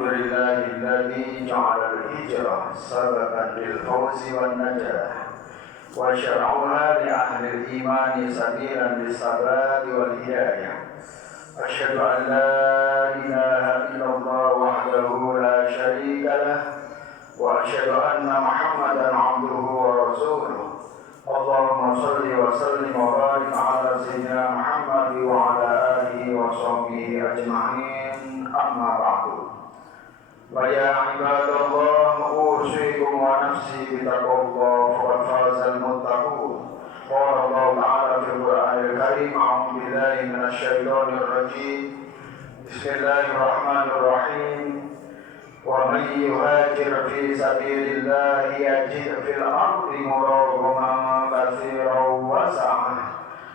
الحمد لله الذي جعل الهجرة سببا للفوز والنجاح وشرعها لأهل الإيمان سبيلا للثبات والهداية. أشهد أن لا إله إلا الله وحده لا شريك له وأشهد أن محمدا عبده ورسوله. اللهم صل وسلم وبارك على سيدنا محمد وعلى آله وصحبه أجمعين. أما بعد، فيا عباد الله أوصيكم ونفسي بتقوى الله فقد فاز المتقون. قال الله تعالى في القرآن الكريم: أعوذ بالله من الشيطان الرجيم. بسم الله الرحمن الرحيم. ومن يهاجر في سبيل الله يجد في الأرض مراغما كثيرا وسعة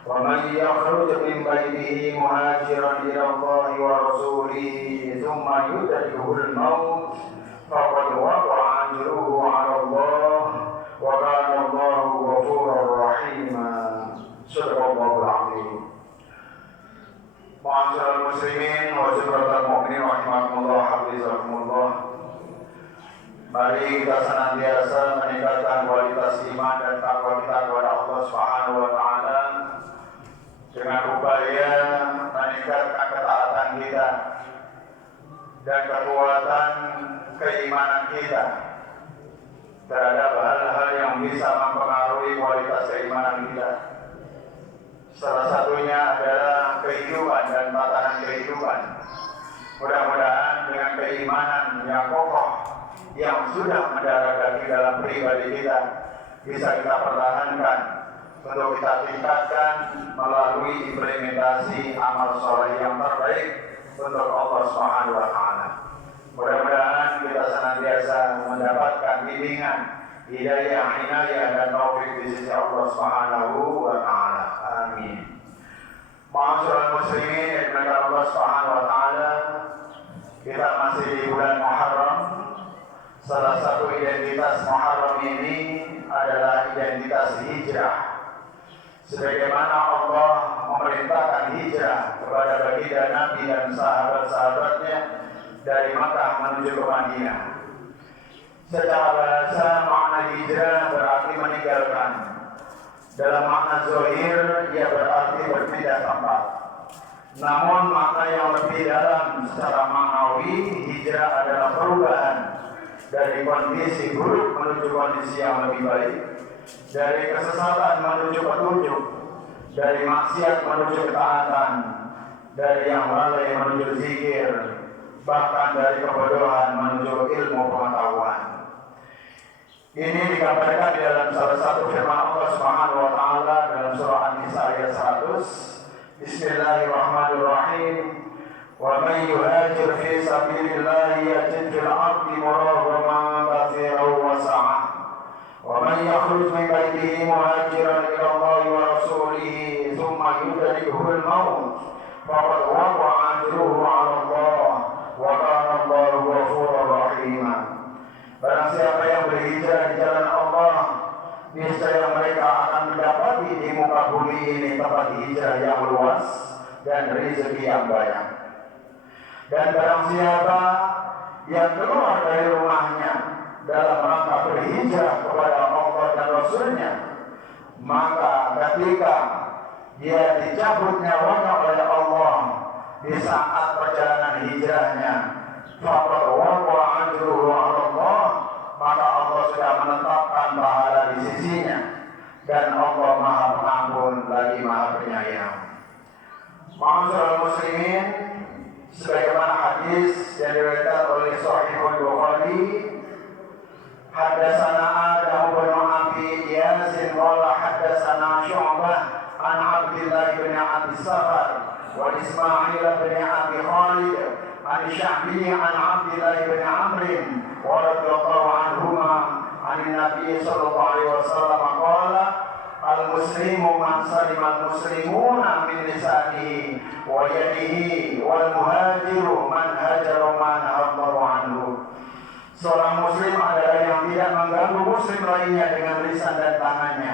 ومن يخرج من بيته مهاجرا إلى الله ورسوله ثم يدركه الموت فقد وقع أجره على الله وكان الله غفورا رحيما. صدق الله العظيم. Ma'asyiral muslimin wa jumlatul mu'minin rahimakumullah hafizakumullah. Mari kita senantiasa meningkatkan kualitas iman dan takwa kita kepada Allah Subhanahu wa taala dengan upaya meningkatkan ketaatan kita dan kekuatan keimanan kita terhadap hal-hal yang bisa mempengaruhi kualitas keimanan kita. Salah satunya adalah kehidupan dan tatanan kehidupan. Mudah-mudahan dengan keimanan yang kokoh yang sudah mendarah di dalam pribadi kita bisa kita pertahankan untuk kita tingkatkan melalui implementasi amal soleh yang terbaik untuk Allah Subhanahu wa taala. Mudah-mudahan kita senantiasa mendapatkan bimbingan, hidayah, inayah dan taufik di sisi Allah Subhanahu wa taala. Amin. Ma'asyiral muslimin yang dimuliakan Allah Subhanahu wa taala, kita masih di bulan Muharram. Salah satu identitas Muharram ini adalah identitas hijrah. Sebagaimana Allah memerintahkan hijrah kepada baginda Nabi dan sahabat-sahabatnya dari Makkah menuju ke Madinah. Secara bahasa makna hijrah berarti meninggalkan. Dalam makna zahir ia berarti berpindah tempat. Namun makna yang lebih dalam secara maknawi, hijrah adalah perubahan dari kondisi buruk menuju kondisi yang lebih baik, dari kesesatan menuju petunjuk, dari maksiat menuju ketaatan, dari yang lalai menuju zikir, bahkan dari kebodohan menuju ilmu pengetahuan. Ini digambarkan di dalam salah satu firman Allah Subhanahu wa taala dalam surah An-Nisa ayat 100. Bismillahirrahmanirrahim. Wa man yuhajir fi sabilillahi yajid fil ardi muragaman katsiran wa sa'ah. Wa man yakhruj min baytihi muhajiran ila Allahi wa rasulihi thumma yudrikuhu al-maut faqad waqa'a ajruhu 'ala Allah wa kana Allahu ghafurur rahima. Barang siapa yang berhijrah di jalan Allah, niscaya mereka akan mendapati di muka bumi ini tempat hijrah yang luas dan rezeki yang banyak. Dan barang siapa yang keluar dari rumahnya dalam rangka berhijrah kepada Allah dan Rasulnya, maka ketika dia dicabut nyawanya oleh Allah di saat perjalanan hijrahnya, faqad waqa'a ajruhu 'ala Allah, maka Allah sudah menetapkan pahala di sisinya dan Allah Maha Pengampun lagi Maha Penyayang. Ma'asyiral muslimin, sebagaimana hadis yang diriwayatkan oleh Sahihul Bukhari, hadatsana Adam bin Abi Yasin qala hadatsana Syu'bah an Abdullah bin Abi Safar wa Ismail bin Abi Khalid an Sya'bi an Abdullah bin Amr radhiyallahu anhuma an Nabi sallallahu alaihi wasallam qala al-muslimu man salima al-muslimuna min lisanihi wa yadihi wal muhajiru man hajara ma nahallahu anhu. Seorang muslim adalah yang tidak mengganggu muslim lainnya dengan lisan dan tangannya,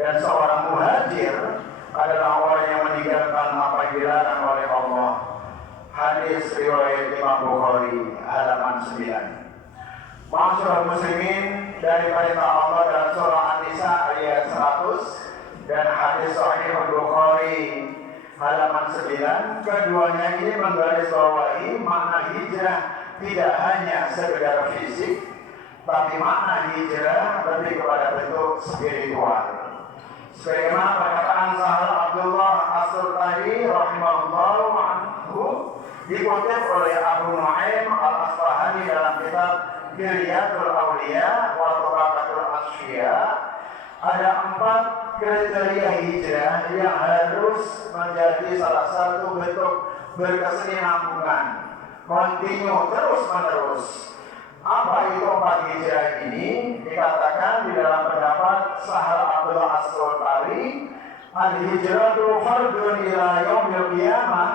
dan seorang muhajir adalah orang yang meninggalkan apa yang dilarang oleh Allah. Hadis riwayat Imam Bukhari halaman Ma'asyiral muslimin, dari perintah Allah dalam surah An-Nisa ayat 100 dan hadis Sahih Bukhari halaman 9, keduanya ini menggarisbawahi makna hijrah tidak hanya sekedar fisik, tapi makna hijrah lebih kepada bentuk spiritual. Sebagaimana perkataan Sahal Abdullah As-Sultani rahimahullahu anhu dikutip oleh Abu Nuaim Al-Asfahani dalam kitab Hilyatul Awliya wa Tabaqatul Asfiya, ada 4 kriteria hijrah yang harus menjadi salah satu bentuk berkesinambungan, kontinu terus-menerus. Apa itu 4 hijrah ini? Dikatakan di dalam pendapat Sahal Abdullah As-Sultani, al-hijratu fardun ila yaumil qiyamah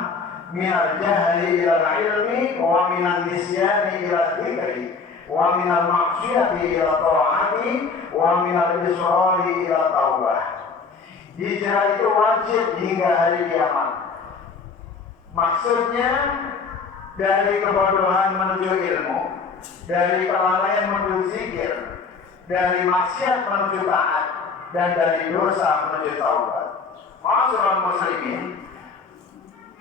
minal jahli ila ilmi wa minan nisyani ila dzikri wa minal maksiyati ila ta'ati wa minal israri ila taubah. Hijrah itu wajib hingga hari kiamat. Maksudnya dari kebodohan menuju ilmu, dari kelalaian menuju zikir, dari maksiat menuju taat, dan dari dosa menuju taubat. Ma'asyiral muslimin,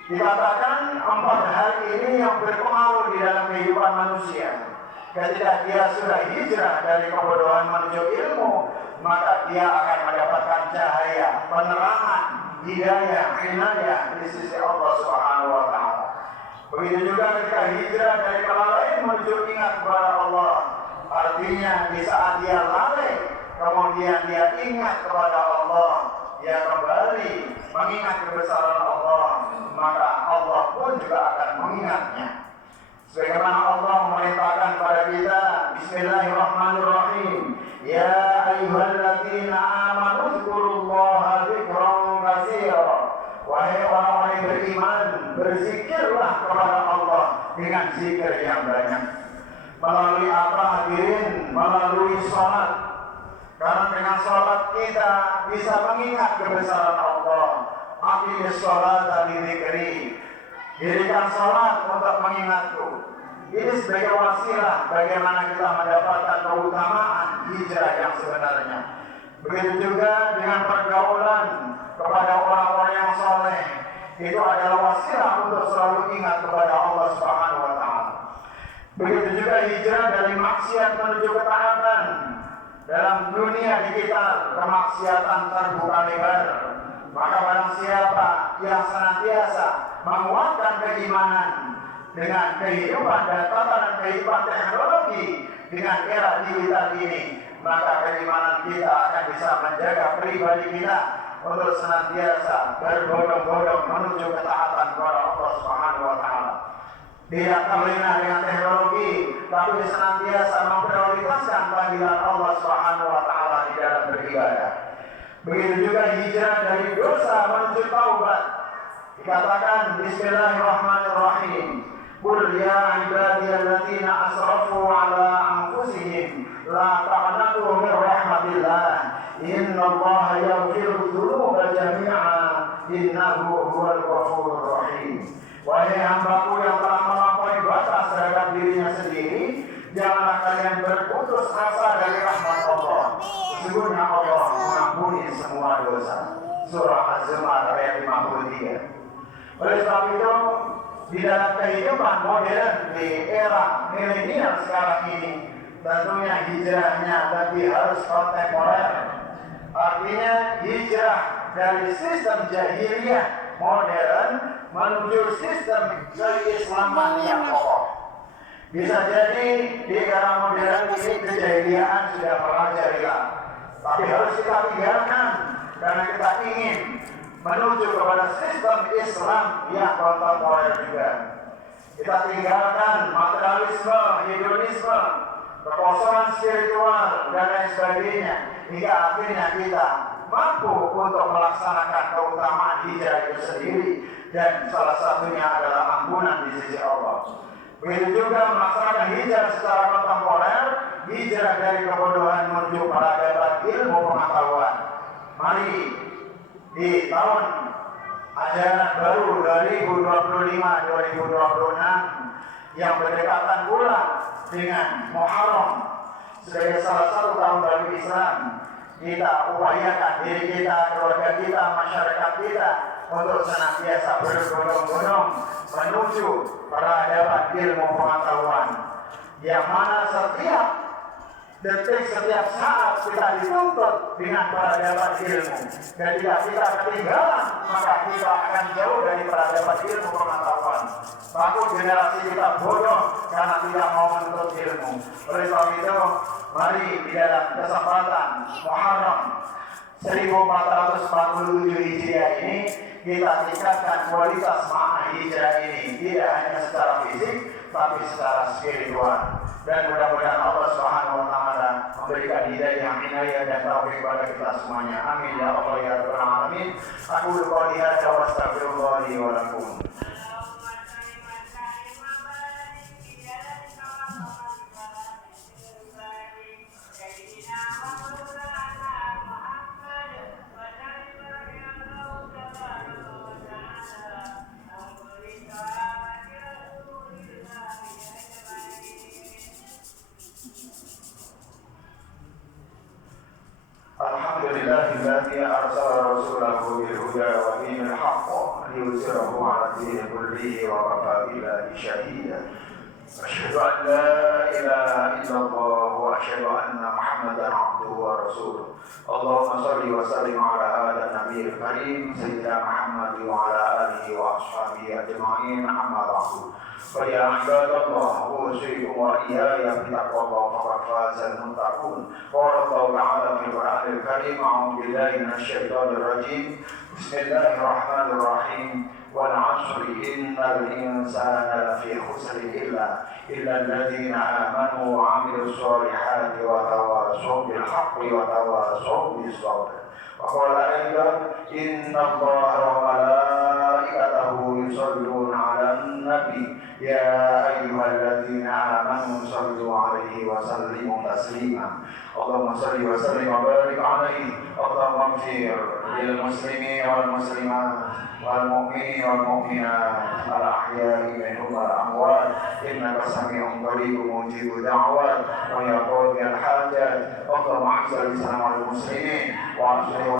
dikatakan 4 hal ini yang berpengaruh di dalam kehidupan manusia. Ketika dia sudah hijrah dari kebodohan menuju ilmu, maka dia akan mendapatkan cahaya, penerangan, hidayah, inayah di sisi Allah Subhanahu wa Ta'ala. Begitu juga ketika hijrah dari kelalaian menuju ingat kepada Allah. Artinya di saat dia lalai, kemudian dia ingat kepada Allah, dia kembali mengingat kebesaran Allah, maka Allah pun juga akan mengingatnya. Sebagaimana Allah memerintahkan kepada kita, Bismillahirrahmanirrahim, Ya ayyuhalladzina amanu dzkurullaha dzikran katsira. Wahai orang-orang yang beriman, berzikirlah kepada Allah dengan zikir yang banyak. Melalui apa hadirin? Melalui sholat. Karena dengan sholat kita bisa mengingat kebesaran Allah. Aqimis sholata lidzikri. Dirikan sholat untuk mengingatku. Ini sebagai wasilah bagaimana kita mendapatkan keutamaan hijrah yang sebenarnya. Begitu juga dengan pergaulan kepada orang-orang yang soleh. Itu adalah wasilah untuk selalu ingat kepada Allah Subhanahu wa Ta'ala. Begitu juga hijrah dari maksiat menuju ketaatan. Dalam dunia digital, kemaksiatan terbuka lebar. Maka barang siapa yang senantiasa menguatkan keimanan dengan kehidupan dan tatanan kehidupan teknologi dengan era digital ini, maka keimanan kita akan bisa menjaga pribadi kita untuk senantiasa berbondong-bondong menuju ketaatan kepada Allah Subhanahu wa Ta'ala. Tidak terlena dengan teknologi, tapi senantiasa memprioritaskan panggilan Allah Subhanahu wa Ta'ala di dalam beribadah. Begitu juga hijrah dari dosa menuju taubat. Dikatakan Bismillahirrahmanirrahim, Qul ya ibadiyalladzina asrafu ala anfusihim la taqnatu min rahmatillah innallaha yaghfiru dzunuba jami'a innahu huwal ghafurur rahim. Wahai hambaku yang telah melampaui batas terhadap dirinya sendiri, janganlah kalian berputus asa dari rahmat Allah. Sesungguhnya Allah mengampuni semua dosa. Surah Az-Zumar ayat 53. Oleh sebab itu, di dalam kehidupan modern di era milenial sekarang ini, tentunya hijrahnya lebih harus kontemporer. Artinya hijrah dari sistem jahiliyah modern menuju sistem keislaman yang kokoh. Bisa jadi di era modern ini kejahiliaan sudah merajalela, tapi harus kita tinggalkan karena kita ingin menuju kepada sistem Islam yang kontemporer juga. Kita tinggalkan materialisme, hedonisme, kekosongan spiritual dan lain sebagainya, hingga akhirnya kita mampu untuk melaksanakan keutamaan hijrah itu sendiri, dan salah satunya adalah ampunan di sisi Allah. Begitu juga melaksanakan hijrah secara kontemporer, hijrah dari kebodohan menuju peradaban ilmu pengetahuan. Mari di tahun ajaran baru 2025-2026 yang berdekatan pula dengan Muharram sebagai salah satu tahun baru Islam. Kita upayakan diri kita, keluarga kita, masyarakat kita untuk senantiasa berbondong-bondong menuju peradaban ilmu pengetahuan, yang mana setiap detik, setiap saat kita dituntut dengan peradaban ilmu. Ketika kita ketinggalan, maka kita akan jauh dari peradaban ilmu pengetahuan. Takut generasi kita bodoh karena tidak mau menuntut ilmu. Oleh sebab itu, mari di dalam kesempatan Muharram 1447 Hijriah ini kita tingkatkan kualitas makna hijrah ini, tidak hanya secara fisik tapi secara spiritual. Dan mudah-mudahan Allah Subhanahu wa taala memberikan hidayah, inayah dan taufik kepada kita semuanya. Amin ya Allah ya rabbal alamin. Aku qouli hadza wa astaghfirullah li wa lakum. Alhamdulillahilladzi arsala rasulahu bil huda wa dinil haqq liyuzhirahu 'ala dini kullihi wa kafa billahi shahida. Asyhadu an la ilaha illallah wa asyhadu anna Muhammadan 'abduhu wa rasuluh. Allahumma shalli wa sallim 'ala hadha nabiyil karim sayyidina Muhammad wa 'ala alihi wa ashabihi ajma'in. Amma ba'du. فيا عباد الله أوصيكم وإياي بتقوى الله فقد فاز المتقون. قال الله تعالى في القرآن الكريم: أعوذ بالله من الشيطان الرجيم. بسم الله الرحمن الرحيم. والعصر إن الإنسان لفي خسر إلا الذين آمنوا وعملوا الصالحات وتواصوا بالحق وتواصوا بالصبر. وقال أيضا: إن الله وملائكته يصلون على النبي يا أيها الذين آمنوا صلوا عليه وسلموا تسليما. اللهم صل وسلم وبارك عليه. اللهم اغفر للمسلمين والمسلمات والمؤمنين والمؤمنات الأحياء منهم والأموات إنك سميع قريب مجيب الدعوات ويا قاضي الحاجات. اللهم أعز الإسلام والمسلمين وأصلح